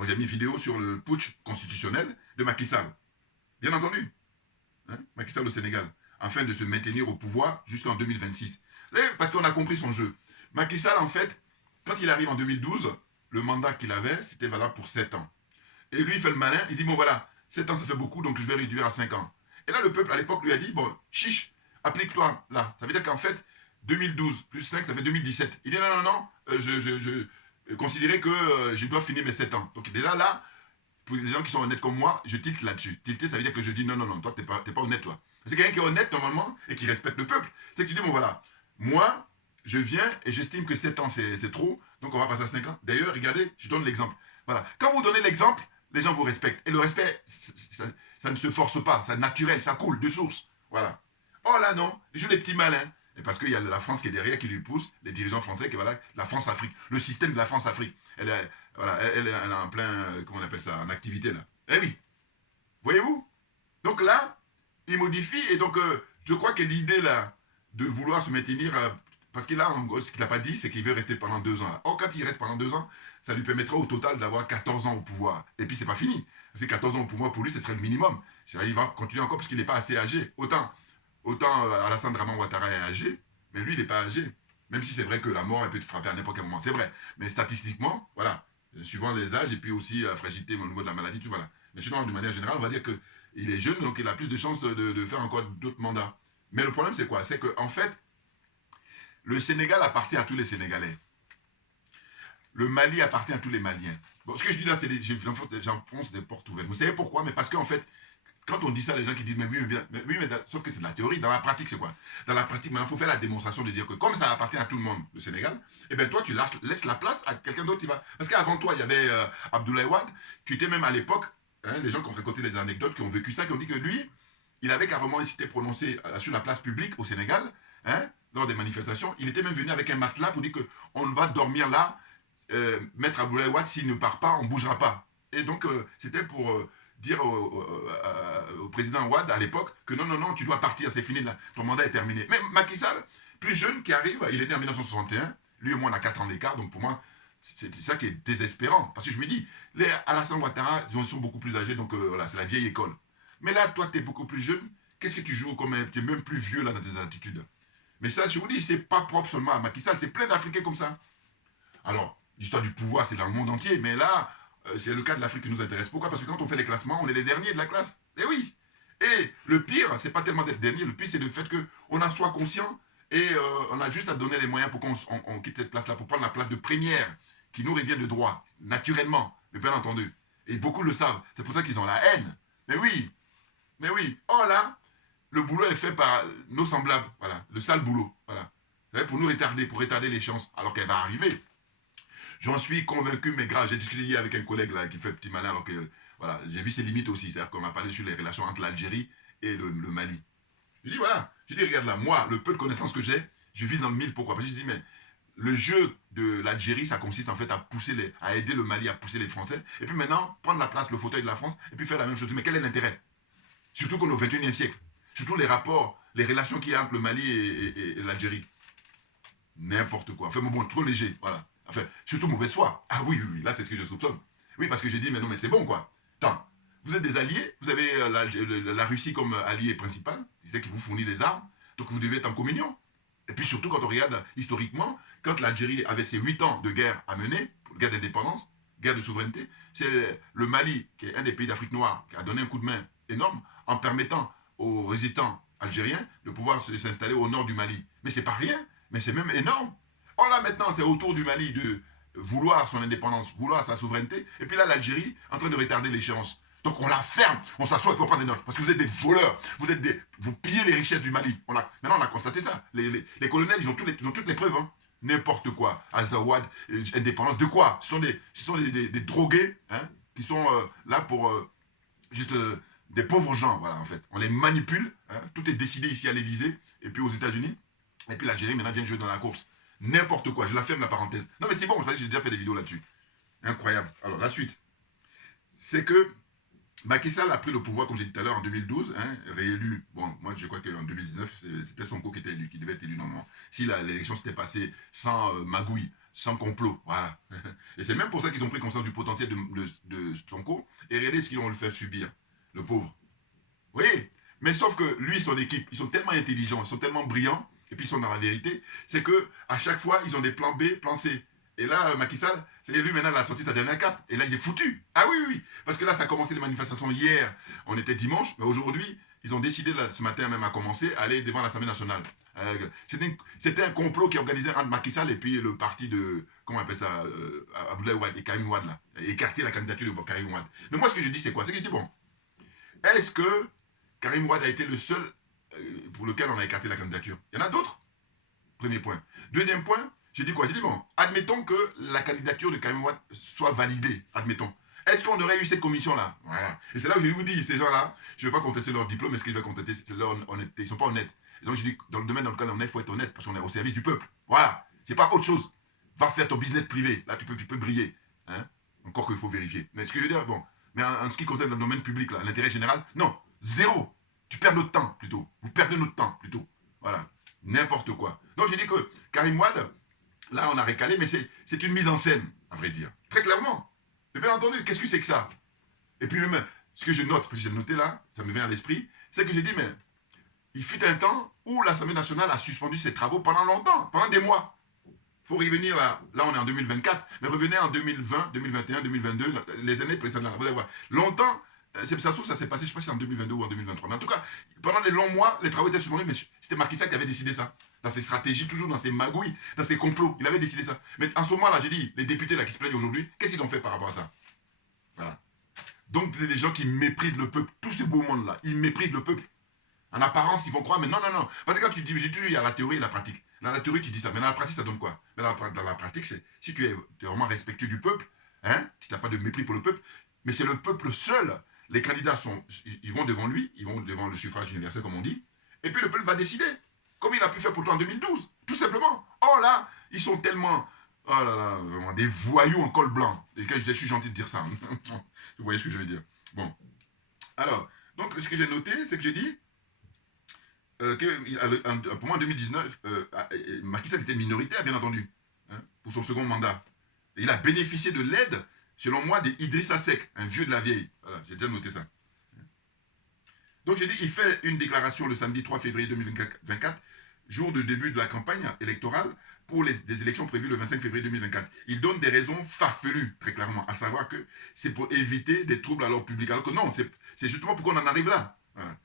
J'ai mis une vidéo sur le putsch constitutionnel de Macky Sall. Bien entendu. Hein? Macky Sall au Sénégal, afin de se maintenir au pouvoir jusqu'en 2026. Parce qu'on a compris son jeu. Macky Sall, en fait, quand il arrive en 2012, le mandat qu'il avait, c'était valable pour 7 ans. Et lui, il fait le malin, il dit, bon voilà, 7 ans, ça fait beaucoup, donc je vais réduire à 5 ans. Et là, le peuple, à l'époque, lui a dit, bon, chiche, applique-toi là. Ça veut dire qu'en fait, 2012 plus 5, ça fait 2017. Il dit, non, non, non, je considérais que je dois finir mes 7 ans. Donc déjà là, pour les gens qui sont honnêtes comme moi, je tilte là-dessus. Tilter, ça veut dire que je dis, non, non, non, toi, t'es pas honnête, toi. C'est quelqu'un qui est honnête, normalement, et qui respecte le peuple. C'est que tu dis, bon voilà, moi, je viens et j'estime que 7 ans, c'est trop, donc on va passer à 5 ans. D'ailleurs, regardez, je donne l'exemple. Voilà. Quand vous donnez l'exemple, les gens vous respectent. Et le respect, ça ne se force pas, c'est naturel, ça coule de source. Voilà. Oh là non, ils jouent les petits malins. Et parce qu'il y a la France qui est derrière, qui lui pousse, les dirigeants français, qui voilà, la France-Afrique, le système de la France-Afrique. Elle est, voilà, elle est en plein, comment on appelle ça, en activité là. Eh oui, voyez-vous. Donc là, il modifie, et donc je crois que l'idée là, de vouloir se maintenir, parce que là, en gros, ce qu'il n'a pas dit, c'est qu'il veut rester pendant 2 ans. Là. Or, quand il reste pendant 2 ans, ça lui permettra au total d'avoir 14 ans au pouvoir. Et puis, c'est pas fini. Parce que 14 ans au pouvoir, pour lui, ce serait le minimum. Il va continuer encore parce qu'il n'est pas assez âgé. Autant Alassane Draman Ouattara est âgé, mais lui, il n'est pas âgé. Même si c'est vrai que la mort, elle peut te frapper à n'importe quel moment. C'est vrai. Mais statistiquement, voilà, suivant les âges et puis aussi la fragilité au niveau de la maladie, tout voilà. Mais sinon, de manière générale, on va dire qu'il est jeune, donc il a plus de chances de faire encore d'autres mandats. Mais le problème, c'est quoi? C'est qu'en fait, le Sénégal appartient à tous les Sénégalais. Le Mali appartient à tous les Maliens. Bon, ce que je dis là, c'est j'enfonce des portes ouvertes. Vous savez pourquoi? Mais parce qu'en fait, quand on dit ça, les gens qui disent, mais oui, sauf que c'est de la théorie. Dans la pratique, c'est quoi? Dans la pratique, il faut faire la démonstration de dire que comme ça appartient à tout le monde, le Sénégal, eh bien toi, tu laisses la place à quelqu'un d'autre qui va. Parce qu'avant toi, il y avait Abdoulaye Wade. Tu étais même à l'époque, hein, les gens qui ont raconté des anecdotes, qui ont vécu ça, qui ont dit que lui, il avait carrément s'était prononcé sur la place publique au Sénégal, hein, lors des manifestations. Il était même venu avec un matelas pour dire qu'on va dormir là, Maître Abdoulaye Wade, s'il ne part pas, on ne bougera pas. Et donc, c'était pour dire au président Wade à l'époque que non, non, non, tu dois partir, c'est fini, là, ton mandat est terminé. Mais Macky Sall, plus jeune qui arrive, il est né en 1961, lui et moi on a 4 ans d'écart, donc pour moi, c'est ça qui est désespérant. Parce que je me dis, les Alassane Ouattara, ils sont beaucoup plus âgés, donc voilà, c'est la vieille école. Mais là, toi, tu es beaucoup plus jeune, qu'est-ce que tu joues comme tu es même plus vieux là dans tes attitudes. Mais ça, je vous dis, c'est pas propre seulement à Macky Sall, c'est plein d'Africains comme ça. Alors, l'histoire du pouvoir, c'est dans le monde entier, mais là, c'est le cas de l'Afrique qui nous intéresse. Pourquoi? Parce que quand on fait les classements, on est les derniers de la classe. Eh oui. Et le pire, c'est pas tellement d'être dernier, le pire, c'est le fait qu'on en soit conscient et on a juste à donner les moyens pour qu'on quitte cette place-là, pour prendre la place de première qui nous revient de droit, naturellement, mais bien entendu. Et beaucoup le savent. C'est pour ça qu'ils ont la haine. Mais oui. Mais oui. Oh là, le boulot est fait par nos semblables. Voilà. Le sale boulot. Voilà. Pour nous retarder, pour retarder les chances, alors qu'elle va arriver. J'en suis convaincu, mais grave. J'ai discuté hier avec un collègue là, qui fait petit malin, alors que voilà, j'ai vu ses limites aussi. C'est-à-dire qu'on a parlé sur les relations entre l'Algérie et le Mali. Je dis voilà, je dis regarde là, moi, le peu de connaissances que j'ai, je vise dans le mille. Pourquoi? Parce que je dis mais le jeu de l'Algérie, ça consiste en fait à aider le Mali à pousser les Français. Et puis maintenant, prendre la place, le fauteuil de la France, et puis faire la même chose. Mais quel est l'intérêt? Surtout qu'on est au XXIe siècle. Surtout les rapports, les relations qu'il y a entre le Mali et l'Algérie. N'importe quoi. Enfin, bon, trop léger, voilà. Enfin, surtout mauvaise foi. Ah oui, oui, oui, là, c'est ce que je soupçonne. Oui, parce que j'ai dit, mais non, mais c'est bon, quoi. Attends, vous êtes des alliés, vous avez la Russie comme allié principal, c'est qui vous fournit les armes, donc vous devez être en communion. Et puis surtout, quand on regarde historiquement, quand l'Algérie avait ses 8 ans de guerre à mener, guerre d'indépendance, guerre de souveraineté, c'est le Mali, qui est un des pays d'Afrique noire, qui a donné un coup de main énorme en permettant aux résistants algériens de pouvoir s'installer au nord du Mali. Mais c'est pas rien, mais c'est même énorme. Or là maintenant, c'est autour du Mali de vouloir son indépendance, vouloir sa souveraineté, et puis là l'Algérie en train de retarder l'échéance. Donc on la ferme, on s'assoit et on prend des notes, parce que vous êtes des voleurs, vous pillez les richesses du Mali. Maintenant on a constaté ça. Les colonels, ils ont toutes les preuves. Hein. N'importe quoi. Azawad, indépendance, de quoi? Ce sont des drogués hein, qui sont là pour juste des pauvres gens, voilà en fait. On les manipule, hein, tout est décidé ici à l'Élysée, et puis aux États-Unis, et puis l'Algérie maintenant vient jouer dans la course. N'importe quoi, je la ferme la parenthèse. Non mais c'est bon, j'ai déjà fait des vidéos là-dessus. Incroyable. Alors la suite, c'est que Macky Sall a pris le pouvoir, comme j'ai dit tout à l'heure, en 2012, hein, réélu. Bon, moi je crois qu'en 2019, c'était Sonko qui était élu, qui devait être élu normalement. Si l'élection s'était passée sans magouille, sans complot, voilà. Et c'est même pour ça qu'ils ont pris conscience du potentiel de Sonko, et regardez ce qu'ils vont le faire subir, le pauvre. Oui, mais sauf que lui, son équipe, ils sont tellement intelligents, ils sont tellement brillants, et puis ils sont dans la vérité, c'est que à chaque fois, ils ont des plans B, plans C. Et là, Macky Sall, c'est lui maintenant, il a sorti sa dernière carte. Et là, il est foutu. Ah oui, oui. Parce que là, ça a commencé les manifestations hier. On était dimanche, mais aujourd'hui, ils ont décidé, là, ce matin même, à commencer, à aller devant l'Assemblée nationale. C'était un complot qui est organisé entre Macky Sall et puis le parti de, comment on appelle ça, Abdoulaye Wade et Karim Wade, là. Écarter la candidature de Karim Wade. Mais moi, ce que je dis, c'est quoi? C'est que je dis, bon, est-ce que Karim Wade a été le seul pour lequel on a écarté la candidature? Il y en a d'autres. Premier point. Deuxième point, j'ai dit quoi? J'ai dit, bon, admettons que la candidature de Karim Wade soit validée, admettons. Est-ce qu'on aurait eu cette commission-là? Voilà. Et c'est là où je vous dis, ces gens-là, je ne vais pas contester leur diplôme, mais ce que je vais contester, c'est leur honnêteté. Ils ne sont pas honnêtes. Et donc je dis, dans le domaine dans lequel on est, il faut être honnête, parce qu'on est au service du peuple. Voilà. C'est pas autre chose. Va faire ton business privé. Là, tu peux briller. Hein? Encore qu'il faut vérifier. Mais ce que je veux dire, bon, mais en ce qui concerne le domaine public, là, l'intérêt général, non, zéro. Tu perds notre temps, plutôt. Vous perdez notre temps, plutôt. Voilà. N'importe quoi. Donc j'ai dit que Karim Wade, là, on a récalé, mais c'est une mise en scène, à vrai dire. Très clairement. Et bien entendu, qu'est-ce que c'est que ça? Et puis même, ce que je note, parce que j'ai noté là, ça me vient à l'esprit, c'est que j'ai dit, mais il fut un temps où l'Assemblée nationale a suspendu ses travaux pendant longtemps, pendant des mois. Il faut revenir là, là on est en 2024, mais revenez en 2020, 2021, 2022, les années précédentes. Vous allez voir, longtemps, ça se trouve, ça s'est passé, je ne sais pas si c'est en 2022 ou en 2023. Mais en tout cas, pendant les longs mois, les travaux étaient suspendus, mais c'était Macky Sall qui avait décidé ça. Dans ses stratégies, toujours dans ses magouilles, dans ses complots. Il avait décidé ça. Mais en ce moment-là, j'ai dit, les députés là qui se plaignent aujourd'hui, qu'est-ce qu'ils ont fait par rapport à ça? Voilà. Donc, c'est des gens qui méprisent le peuple. Tout ce beau monde-là, ils méprisent le peuple. En apparence, ils vont croire, mais non, non, non. Parce que quand tu dis, j'ai dit, il y a la théorie et la pratique. Dans la théorie, tu dis ça, mais dans la pratique, ça donne quoi? Dans la pratique, c'est si tu es vraiment respectueux du peuple, hein, si tu n'as pas de mépris pour le peuple, mais c'est le peuple seul. Les candidats ils vont devant lui, ils vont devant le suffrage universel, comme on dit, et puis le peuple va décider. Comme il a pu faire pour toi en 2012, tout simplement. Oh là, ils sont tellement, oh là là, vraiment des voyous en col blanc. Et que je suis gentil de dire ça. Vous voyez ce que je veux dire? Bon. Alors, donc, ce que j'ai noté, c'est que j'ai dit, pour moi en 2019, Macky Sall était minoritaire, bien entendu, hein, pour son second mandat. Et il a bénéficié de l'aide, selon moi, d'Idrissa Seck, un vieux de la vieille. Voilà, j'ai déjà noté ça. Donc j'ai dit, il fait une déclaration le samedi 3 février 2024, jour de début de la campagne électorale, pour des élections prévues le 25 février 2024. Il donne des raisons farfelues, très clairement, à savoir que c'est pour éviter des troubles à l'ordre public. Alors que non, c'est justement pourquoi on en arrive là. Voilà.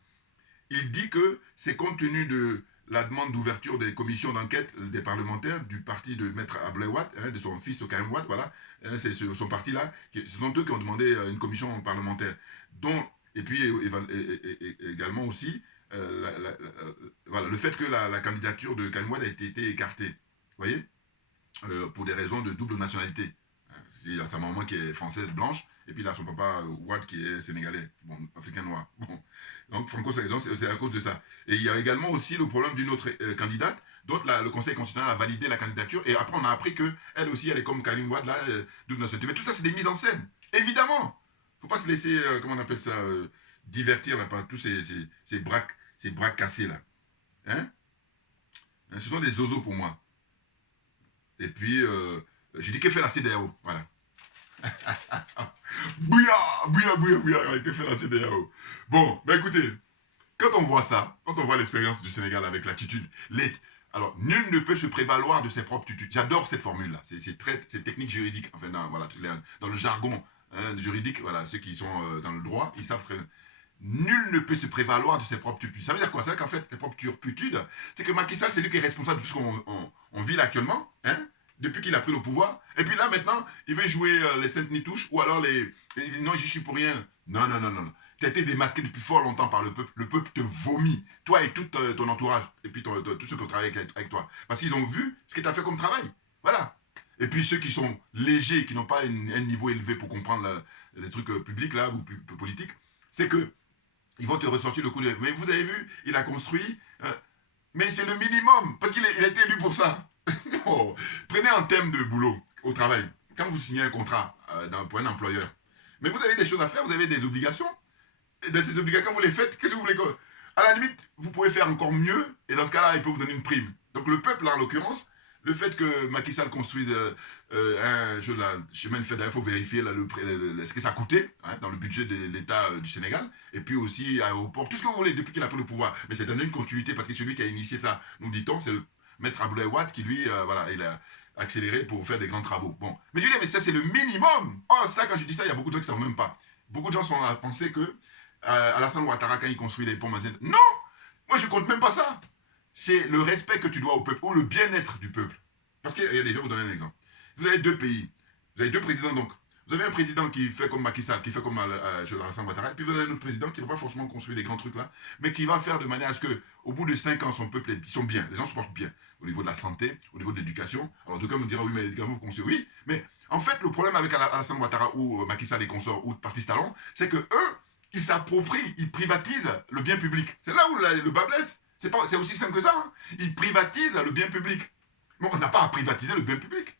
Il dit que c'est compte tenu de la demande d'ouverture des commissions d'enquête des parlementaires du parti de Maître Abdoulaye Wade, hein, de son fils Karim Wade, voilà, hein, c'est son parti-là, ce sont eux qui ont demandé une commission parlementaire. Et puis également aussi voilà, le fait que la candidature de Karim Wade a été écartée, vous voyez, pour des raisons de double nationalité. Il y a sa maman qui est française blanche, et puis là son papa Wade qui est sénégalais, bon, africain noir. Bon. Donc c'est à cause de ça. Et il y a également aussi le problème d'une autre candidate, dont le Conseil constitutionnel a validé la candidature, et après on a appris qu'elle aussi, elle est comme Karim Wade, là, double nationalité. Mais tout ça, c'est des mises en scène, évidemment. Il ne faut pas se laisser, comment on appelle ça, divertir là, par tous ces braques cassés là. Hein? Ce sont des zozos pour moi. Et puis, je dis que fait la CEDEAO, voilà. Bouya, bouya, bouya, bouya, que fait la CEDEAO. Bon, ben écoutez, quand on voit ça, quand on voit l'expérience du Sénégal avec l'attitude, alors, nul ne peut se prévaloir de ses propres tutus. J'adore cette formule-là, c'est technique juridique, enfin, dans le jargon juridique, voilà, ceux qui sont dans le droit, ils savent très bien. Nul ne peut se prévaloir de ses propres turpitudes. Ça veut dire quoi? Ça veut dire qu'en fait, les propres turpitudes, c'est que Macky Sall, c'est lui qui est responsable de tout ce qu'on vit là actuellement, hein, depuis qu'il a pris le pouvoir. Et puis là, maintenant, il veut jouer les saintes nitouches, ou alors il dit non, j'y suis pour rien. Non, non, non, non. Tu as été démasqué depuis fort longtemps par le peuple. Le peuple te vomit. Toi et tout ton entourage. Et puis tous ceux qui ont travaillé avec toi. Parce qu'ils ont vu ce que tu as fait comme travail. Voilà. Et puis ceux qui sont légers, qui n'ont pas un niveau élevé pour comprendre les trucs publics, là, ou politiques, c'est que ils vont te ressortir le coup de... Mais vous avez vu, il a construit... mais c'est le minimum, parce qu'il a été élu pour ça. Oh, prenez en termes de boulot, au travail. Quand vous signez un contrat pour un employeur, mais vous avez des choses à faire, vous avez des obligations. Et dans ces obligations, quand vous les faites, qu'est-ce que vous voulez? À la limite, vous pouvez faire encore mieux, et dans ce cas-là, il peut vous donner une prime. Donc le peuple, là, en l'occurrence, Le fait que Macky Sall construise un chemin de fer, il faut vérifier là, ce que ça a coûté hein, dans le budget de l'État du Sénégal, et puis aussi aéroport, tout ce que vous voulez depuis qu'il a pris le pouvoir. Mais c'est une continuité parce que celui qui a initié ça, nous dit-on, c'est le maître Abdoulaye Wade qui lui, voilà, il a accéléré pour faire des grands travaux. Bon, mais je veux dire, mais ça c'est le minimum. Oh, ça quand je dis ça, il y a beaucoup de gens qui ne savent même pas. Beaucoup de gens sont à penser que Alassane Ouattara, quand il construit les ponts, non, moi je compte même pas ça. C'est le respect que tu dois au peuple, ou le bien-être du peuple. Parce qu'il y a des gens, je vais vous donner un exemple. Vous avez deux pays, vous avez deux présidents donc. Vous avez un président qui fait comme Macky Sall, qui fait comme Alassane Ouattara, et puis vous avez un autre président qui ne va pas forcément construire des grands trucs là, mais qui va faire de manière à ce qu'au bout de 5 ans, son peuple, ils sont bien, les gens se portent bien, au niveau de la santé, au niveau de l'éducation. Alors d'aucuns me diront, oui, mais l'éducation, vous construisez, oui, mais en fait, le problème avec Alassane Ouattara ou Macky Sall et consorts, ou Parti Talon, c'est que eux, ils s'approprient, ils privatisent le bien public. C'est là où le bas blesse. C'est aussi simple que ça. Hein. Ils privatisent le bien public. Mais on n'a pas à privatiser le bien public.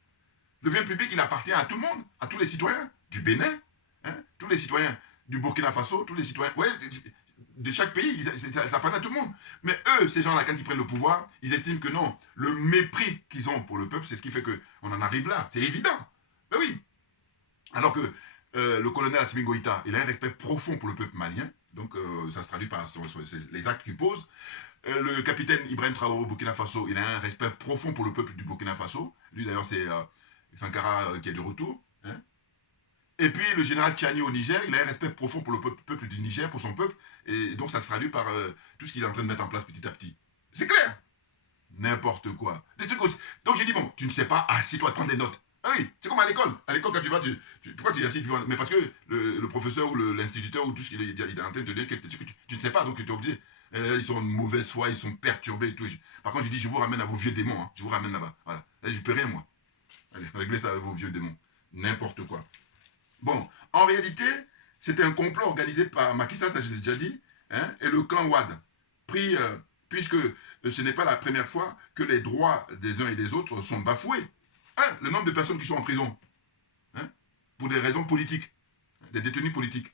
Le bien public, il appartient à tout le monde, à tous les citoyens du Bénin, hein, tous les citoyens du Burkina Faso, tous les citoyens de chaque pays, ça appartient à tout le monde. Mais eux, ces gens-là, quand ils prennent le pouvoir, ils estiment que non, le mépris qu'ils ont pour le peuple, c'est ce qui fait qu'on en arrive là. C'est évident. Ben oui. Alors que le colonel Assimi Goïta, il a un respect profond pour le peuple malien, donc ça se traduit par les actes qu'il pose. Le capitaine Ibrahim Traoré au Burkina Faso, il a un respect profond pour le peuple du Burkina Faso. Lui d'ailleurs c'est Sankara qui est de retour. Hein. Et puis le général Tchani au Niger, il a un respect profond pour le peuple du Niger, pour son peuple. Et donc ça se traduit par tout ce qu'il est en train de mettre en place petit à petit. C'est clair. N'importe quoi. Des trucs aussi. Donc j'ai dit, bon, tu ne sais pas, assis-toi, prends des notes. Ah oui, c'est comme à l'école. À l'école, quand tu vas, pourquoi tu es assis? Mais parce que le professeur ou l'instituteur ou tout ce qu'il est en train de te dire, tu ne sais pas, donc tu es obligé. Ils sont de mauvaise foi, ils sont perturbés et tout. Par contre, je dis, je vous ramène à vos vieux démons. Hein. Je vous ramène là-bas. Voilà. Là, je ne peux rien, moi. Allez, réglez ça avec vos vieux démons. N'importe quoi. Bon, en réalité, c'était un complot organisé par Macky Sall, ça je l'ai déjà dit, hein, et le clan Wade. Puisque ce n'est pas la première fois que les droits des uns et des autres sont bafoués. Hein, le nombre de personnes qui sont en prison, hein, pour des raisons politiques, des détenus politiques.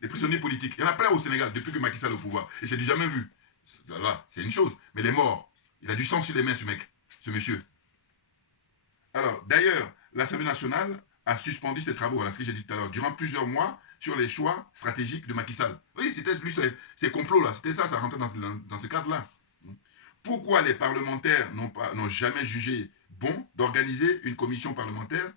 Des prisonniers politiques. Il y en a plein au Sénégal depuis que Macky Sall est au pouvoir. Et c'est du jamais vu. Là, c'est une chose. Mais les morts, il a du sang sur les mains, ce monsieur. Alors, d'ailleurs, l'Assemblée nationale a suspendu ses travaux, voilà ce que j'ai dit tout à l'heure, durant plusieurs mois sur les choix stratégiques de Macky Sall. Oui, c'était lui, ces complots-là, c'était ça rentrait dans ce cadre-là. Pourquoi les parlementaires n'ont jamais jugé bon d'organiser une commission parlementaire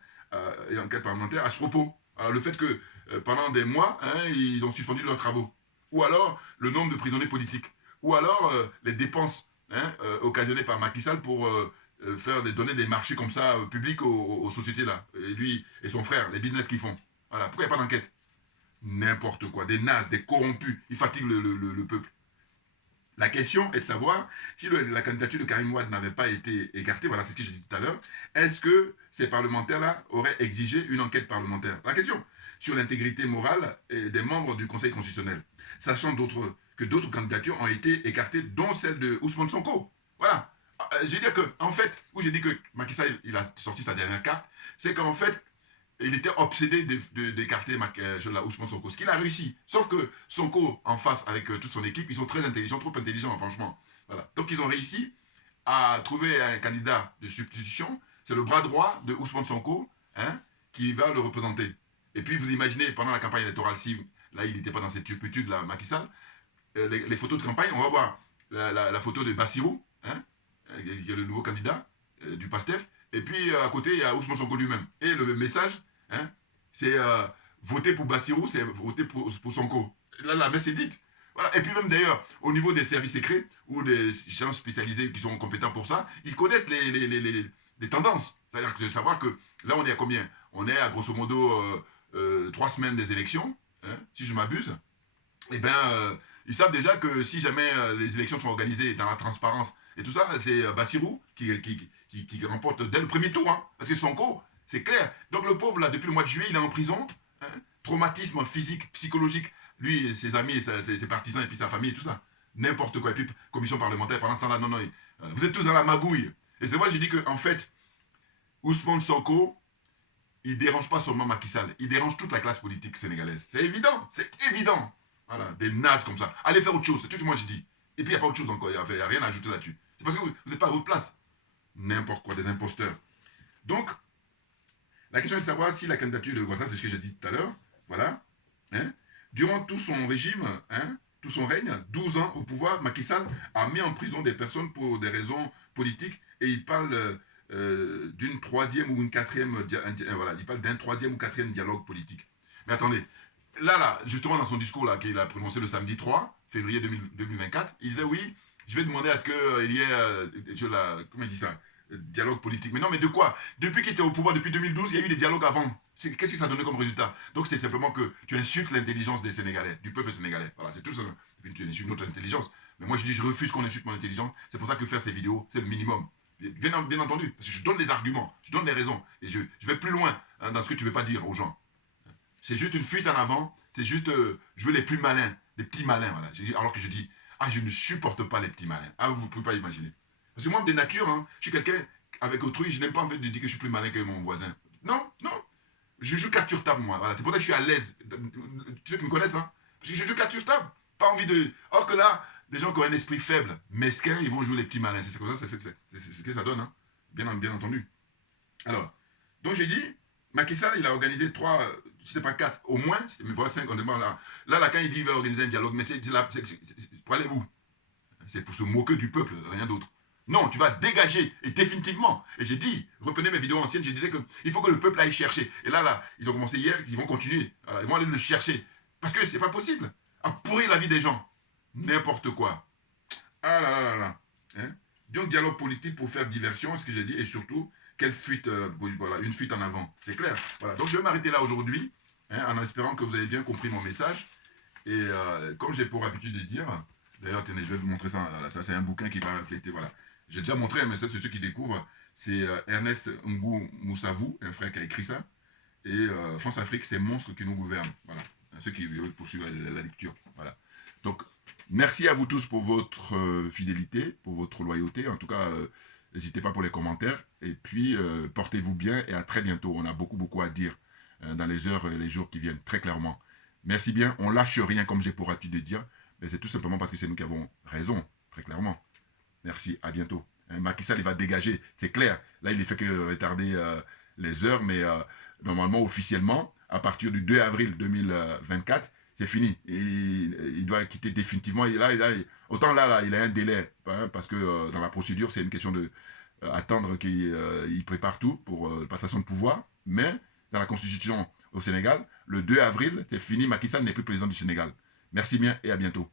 et enquête parlementaire à ce propos? Alors, le fait que pendant des mois, hein, ils ont suspendu leurs travaux. Ou alors le nombre de prisonniers politiques. Ou alors les dépenses hein, occasionnées par Macky Sall pour donner des marchés comme ça publics aux sociétés là. Et lui et son frère, les business qu'ils font. Voilà. Pourquoi il n'y a pas d'enquête? N'importe quoi. Des nazes, des corrompus. Ils fatiguent le peuple. La question est de savoir si la candidature de Karim Wade n'avait pas été écartée, voilà, c'est ce que j'ai dit tout à l'heure, est-ce que ces parlementaires-là auraient exigé une enquête parlementaire? La question sur l'intégrité morale des membres du Conseil constitutionnel, sachant que d'autres candidatures ont été écartées, dont celle de Ousmane Sonko. Voilà. Je veux dire que, en fait, où j'ai dit que Macky Sall il a sorti sa dernière carte, c'est qu'en fait, il était obsédé d'écarter Ousmane Sonko. Ce qu'il a réussi. Sauf que Sonko, en face, avec toute son équipe, ils sont très intelligents, trop intelligents, franchement. Voilà. Donc, ils ont réussi à trouver un candidat de substitution. C'est le bras droit de Ousmane Sonko hein, qui va le représenter. Et puis, vous imaginez, pendant la campagne électorale, si là, il n'était pas dans cette turpitude, là, Macky Sall, les photos de campagne, on va voir la photo de Bassirou, hein, qui est le nouveau candidat du PASTEF. Et puis, à côté, il y a Ousmane Sonko lui-même. Et le message, hein, c'est voter pour Bassirou, c'est voter pour Sonko. Là, la messe est dite. Voilà. Et puis même d'ailleurs, au niveau des services secrets ou des gens spécialisés qui sont compétents pour ça, ils connaissent les tendances. C'est-à-dire de savoir que là, on est à combien? On est à grosso modo 3 semaines des élections, hein, si je m'abuse. Eh bien, ils savent déjà que si jamais les élections sont organisées dans la transparence et tout ça, c'est Bassirou qui remporte dès le premier tour. Hein, parce que Sonko, c'est clair. Donc le pauvre, là, depuis le mois de juillet, il est en prison. Hein, traumatisme physique, psychologique. Lui, ses amis, ses partisans, et puis sa famille, et tout ça. N'importe quoi. Et puis, commission parlementaire, pendant ce temps-là, non, vous êtes tous dans la magouille. Et c'est moi, j'ai dit que, en fait, Ousmane Sonko, il dérange pas seulement Macky Sall, il dérange toute la classe politique sénégalaise. C'est évident, c'est évident. Voilà, des nazes comme ça. Allez faire autre chose, c'est tout ce que moi j'ai dit. Et puis, il n'y a pas autre chose encore, il n'y a rien à ajouter là-dessus. C'est parce que vous n'êtes pas à votre place. n'importe quoi, des imposteurs. Donc, la question est de savoir si la candidature de Ouattara, c'est ce que j'ai dit tout à l'heure, voilà, hein, durant tout son régime, hein, tout son règne, 12 ans au pouvoir, Macky Sall a mis en prison des personnes pour des raisons politiques et il parle d'une troisième ou une quatrième, voilà, il parle d'un troisième ou quatrième dialogue politique. Mais attendez, là, justement dans son discours là, qu'il a prononcé le samedi 3 février 2024, il disait oui, je vais demander à ce qu'il y ait, comment il dit ça, dialogue politique. Mais non, mais de quoi? Depuis qu'il était au pouvoir, depuis 2012, il y a eu des dialogues avant. Qu'est-ce que ça a donné comme résultat? Donc c'est simplement que tu insultes l'intelligence des Sénégalais, du peuple sénégalais. Voilà, c'est tout ça. Et puis tu insultes notre intelligence. Mais moi je dis, je refuse qu'on insulte mon intelligence. C'est pour ça que faire ces vidéos, c'est le minimum. Bien entendu, parce que je donne des arguments, je donne des raisons. Et je vais plus loin hein, dans ce que tu ne veux pas dire aux gens. C'est juste une fuite en avant. C'est juste, je veux les plus malins, les petits malins. Voilà. Alors que je dis, ah, je ne supporte pas les petits malins. Ah, vous ne pouvez pas imaginer. Parce que moi, de nature, hein, je suis quelqu'un avec autrui, je n'aime pas en fait de dire que je suis plus malin que mon voisin. Non, non. Je joue capture table, moi. Voilà. C'est pour ça que je suis à l'aise. Ceux qui me connaissent, hein. Parce que je joue capture table. Pas envie de. Or que là, les gens qui ont un esprit faible, mesquin, ils vont jouer les petits malins. C'est comme ça, c'est ce que ça donne, hein. Bien entendu. Alors, donc j'ai dit, Macky Sall, il a organisé 3, je ne sais pas 4, au moins, mais voilà 5, on demande là. Là, quand il dit qu'il va organiser un dialogue, mais c'est pour aller où? C'est pour se moquer du peuple, rien d'autre. Non, tu vas dégager, et définitivement. Et j'ai dit, reprenez mes vidéos anciennes, je disais qu'il faut que le peuple aille chercher. Et là, ils ont commencé hier, ils vont continuer. Voilà, ils vont aller le chercher. Parce que c'est pas possible. À pourrir la vie des gens. N'importe quoi. Ah là là là là. Hein? Donc, dialogue politique pour faire diversion, ce que j'ai dit, et surtout, quelle fuite, voilà, une fuite en avant. C'est clair. Voilà. Donc, je vais m'arrêter là aujourd'hui, hein, en espérant que vous avez bien compris mon message. Et comme j'ai pour habitude de dire, d'ailleurs, tenez, je vais vous montrer ça. Ça, c'est un bouquin qui va refléter, voilà. J'ai déjà montré, mais ça, c'est ceux qui découvrent. C'est Ernest Ngou Moussavou, un frère qui a écrit ça. Et France-Afrique, c'est Monstres qui nous gouvernent. Voilà. Ceux qui veulent poursuivre la lecture. Voilà. Donc, merci à vous tous pour votre fidélité, pour votre loyauté. En tout cas, n'hésitez pas pour les commentaires. Et puis, portez-vous bien et à très bientôt. On a beaucoup à dire dans les heures et les jours qui viennent, très clairement. Merci bien. On lâche rien, comme j'ai pour habitude de dire. Mais c'est tout simplement parce que c'est nous qui avons raison, très clairement. Merci, à bientôt. Macky Sall, il va dégager, c'est clair. Là, il ne fait que retarder les heures, mais normalement, officiellement, à partir du 2 avril 2024, c'est fini. Il doit quitter définitivement. Autant là, il a un délai, hein, parce que dans la procédure, c'est une question de attendre qu'il prépare tout pour passation de pouvoir. Mais dans la Constitution au Sénégal, le 2 avril, c'est fini. Macky Sall n'est plus président du Sénégal. Merci bien et à bientôt.